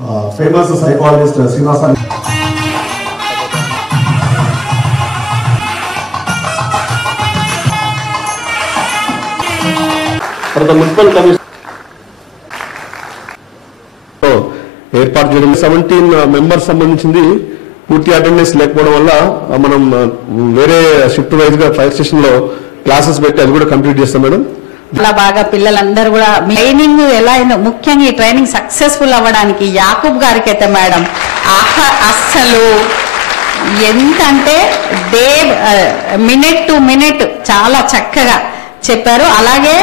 famous psychologist Srinivasan. For the municipal commission ఏర్పాటు చేయడం 17 members సంబంధించింది పూర్తి అటెండెన్స్ లేకపోవడం వల్ల మనం వేరే షిఫ్ట్ వైజ్ గా ఫైర్ స్టేషన్ లో క్లాసెస్ పెట్టి అది కూడా కంప్లీట్ చేస్తాం మేడం. చాలా బాగా పిల్లలందరూ కూడా ట్రైనింగ్ ఎలా అయిందో, ముఖ్యంగా ఈ ట్రైనింగ్ సక్సెస్ఫుల్ అవ్వడానికి యాకూబ్ గారికి అయితే మేడం అస్సలు ఎంతంటే మినిట్ టు మినిట్ చాలా చక్కగా చెప్పారు. అలాగే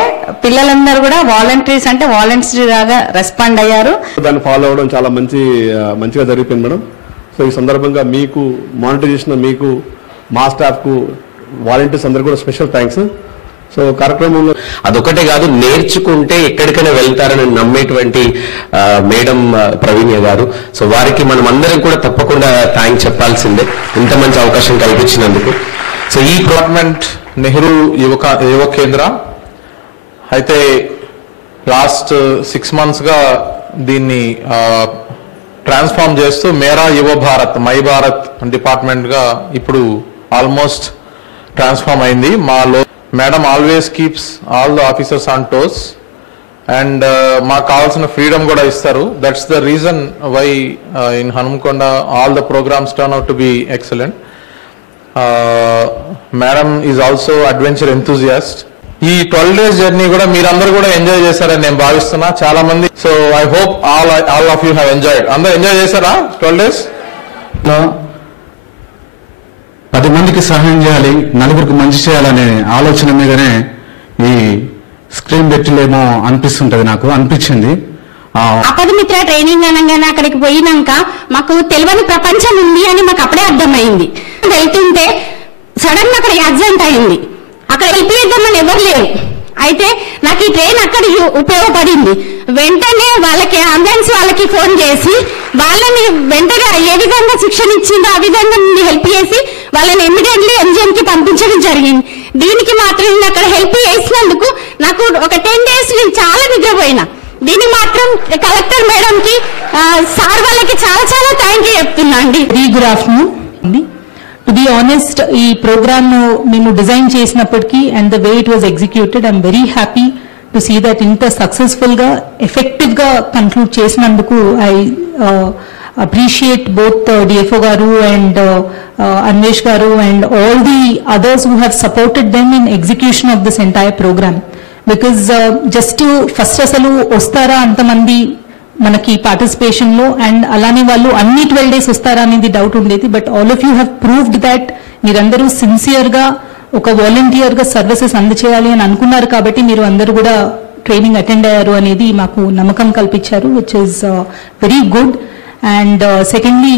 పిల్లలందరూ కూడా వాలంటీర్స్ అంటే వాలంటీర్ లాగా రెస్పాండ్ అయ్యారు. దాన్ని ఫాలో అవ్వడం చాలా మంచిగా జరిగిపోయింది మేడం. సో ఈ సందర్భంగా మీకు మానిటర్ చేసిన మీకు మా స్టాఫ్ కు వాలంటీర్స్ అందరూ కూడా స్పెషల్ థ్యాంక్స్. సో కార్యక్రమంలో అదొకటే కాదు, నేర్చుకుంటే ఎక్కడికైనా వెళ్తారని నమ్మేటువంటి మేడం ప్రవీణ్య గారు. సో వారికి మనం అందరం కూడా తప్పకుండా థ్యాంక్స్ చెప్పాల్సిందే ఇంత మంచి అవకాశం కల్పించినందుకు. సో ఈ గవర్నమెంట్ నెహ్రూ యువ కేంద్ర అయితే లాస్ట్ 6 months గా దీన్ని ట్రాన్స్ఫార్మ్ చేస్తూ మేరా యువ భారత్ మై భారత్ డిపార్ట్మెంట్ గా ఇప్పుడు ఆల్మోస్ట్ ట్రాన్స్ఫార్మ్ అయింది. Madam always keeps all the officers on toes and మాకు కావాల్సిన ఫ్రీడమ్ కూడా ఇస్తారు. That's the reason why in Hanumakonda all the programmes turn out to be excellent. Madam is also adventure enthusiast. ఈ 12 days journey కూడా మీరందరూ కూడా enjoy చేశారని నేను భావిస్తున్నా చాలా మంది. So I hope all of you have enjoyed. అందరూ ఎంజాయ్ చేశారా 12 days? 10 మందికి సహాయం చేయాలి, నలుగురికి మంచి చేయాలనే ఆలోచన మీదనే ఈ స్క్రీన్ పెట్టలేమో అనిపిస్తుంటది, నాకు అనిపించింది. అపదమిత్ర ట్రైనింగ్ అనగానే అక్కడికి పోయినాక మాకు తెలియని ప్రపంచం ఉంది అని మాకు అప్పుడే అర్థమైంది. వెళ్తుంటే సడన్ గా అక్కడ యాక్సిడెంట్ అయింది. అక్కడ వెళ్ళిపోయేద్దామని ఎవరు లేరు. అయితే నాకు ఈ ట్రైన్ అక్కడ ఉపయోగపడింది. వెంటనే వాళ్ళకి అంబులెన్స్ వాళ్ళకి ఫోన్ చేసి వాళ్ళని వెంటనే ఏ విధంగా శిక్షణ ఇచ్చిందో ఆ విధంగా హెల్ప్ చేసి వాళ్ళని ఇమ్మీడియట్లీ ఎంజిఎం కి పంపించడం జరిగింది. దీనికి మాత్రం అక్కడ హెల్ప్ చేసినందుకు నాకు ఒక 10 days నేను చాలా నిద్రపోయినా. దీనికి మాత్రం కలెక్టర్ మేడం కి సార్ వాళ్ళకి చాలా చాలా థ్యాంక్ యూ చెప్తున్నా అండి. గుడ్ ఆఫ్టర్నూన్ అండి. టు బి ఆనెస్ట్, ఈ ప్రోగ్రామ్ ను మేము డిజైన్ చేసినప్పటికీ and the way it was executed, I'm very happy to see that ఇంత సక్సెస్ఫుల్ గా ఎఫెక్టివ్ గా కన్క్లూడ్ చేసినందుకు I appreciate both DFO garu and Anvesh garu and all the others who have supported them in execution of this entire program. Because just first asalu ostara antamandi manaki participation lo and alani vallu anni 12 days ostara anedi doubt undedi, but all of you have proved that meerandaru sincere ga oka volunteer ga services andacheyali ani anukunnaru kabatti meeru andaru kuda training attend ayyaru anedi maaku namakam kalpicharu, which is very good. And secondly,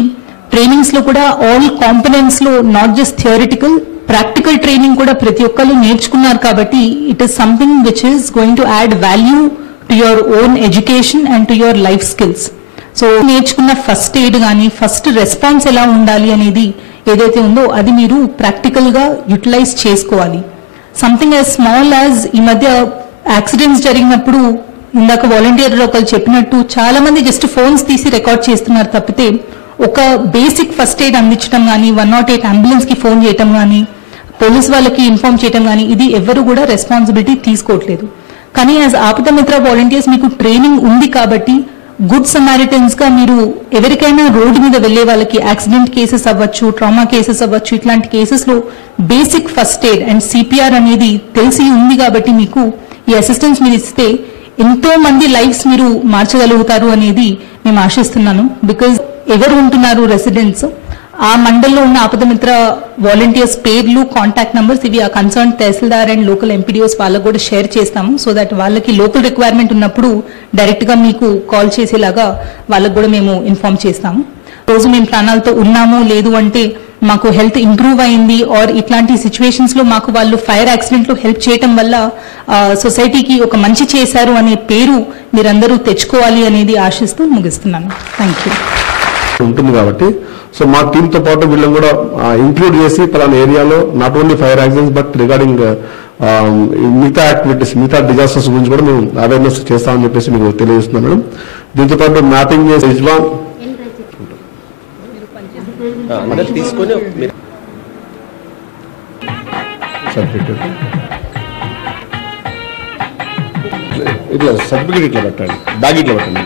trainings lo kuda all components lo not just theoretical, practical training kuda prati okkalu నేర్చుకున్నారు కాబట్టి it is something which is going to add value to your own education and to your life skills. So నేర్చుకున్న first aid గాని first response ఎలా ఉండాలి అనేది ఏదైతే ఉందో అది మీరు ప్రాక్టికల్ గా యూటిలైజ్ చేసుకోవాలి. సంథింగ్ యాజ్ స్మాల్ యాజ్ ఈ మధ్య యాక్సిడెంట్స్ జరిగినప్పుడు ఇందాక వాలంటీర్ ఒకరు చెప్పినట్టు చాలా మంది జస్ట్ ఫోన్స్ తీసి రికార్డ్ చేస్తున్నారు తప్పితే ఒక బేసిక్ ఫస్ట్ ఎయిడ్ అందించడం కానీ 108 అంబులెన్స్ కి ఫోన్ చేయటం కానీ పోలీస్ వాళ్ళకి ఇన్ఫార్మ్ చేయటం కానీ ఇది ఎవరు కూడా రెస్పాన్సిబిలిటీ తీసుకోవట్లేదు. కానీ యాజ్ ఆపదమిత్ర వాలంటీర్స్ మీకు ట్రైనింగ్ ఉంది కాబట్టి గుడ్ సమారిటన్స్ గా మీరు ఎవరికైనా రోడ్డు మీద వెళ్లే వాళ్ళకి యాక్సిడెంట్ కేసెస్ అవ్వచ్చు, ట్రామా కేసెస్ అవ్వచ్చు, ఇట్లాంటి కేసెస్ లో basic first aid and CPR అనేది తెలిసి ఉంది కాబట్టి మీకు ఈ అసిస్టెన్స్ మీరు ఇస్తే ఎంతో మంది లైఫ్స్ మీరు మార్చగలుగుతారు అనేది మేము ఆశిస్తున్నాను. బికాజ్ ఎవరు ఉంటున్నారు రెసిడెంట్స్, ఆ మండల్లో ఉన్న ఆపదమిత్ర వాలంటీర్స్ పేర్లు, కాంటాక్ట్ నంబర్స్ ఇవి ఆ concern tahsildar and local MPDOs వాళ్ళకు కూడా షేర్ చేస్తాము. సో దట్ వాళ్ళకి లోకల్ రిక్వైర్మెంట్ ఉన్నప్పుడు డైరెక్ట్ గా మీకు కాల్ చేసేలాగా వాళ్ళకు కూడా మేము ఇన్ఫార్మ్ చేస్తాము. రోజు మేము ప్రాణాలతో ఉన్నాము లేదు అంటే మాకు హెల్త్ ఇంప్రూవ్ అయింది ఆర్ ఇట్లాంటి సిచ్యువేషన్స్ లో మాకు వాళ్ళు ఫైర్ యాక్సిడెంట్ లో హెల్ప్ చేయటం వల్ల సొసైటీకి ఒక మంచి చేశారు అనే పేరు మీరందరూ తెచ్చుకోవాలి అనేది ఆశిస్తూ ముగిస్తున్నాను. Thank you. ఉంటుంది కాబట్టి సో మా టీమ్ తో పాటు వీళ్ళని కూడా ఇంక్లూడ్ చేసి పలానా ఏరియాలో not only fire accidents but regarding మిగతా యాక్టివిటీస్, మిగతా డిజాస్టర్స్ గురించి కూడా మేము అవేర్నెస్ చేస్తామని చెప్పేసి మీకు తెలియజేస్తున్నాం మేడం. దీంతో పాటు మ్యాపింగ్ యజ్వాన్ తీసుకొని ఇట్లా సర్టిఫికేట్ ఇట్లా పెట్టండి, బ్యాగ్ ఇట్లా పెట్టండి.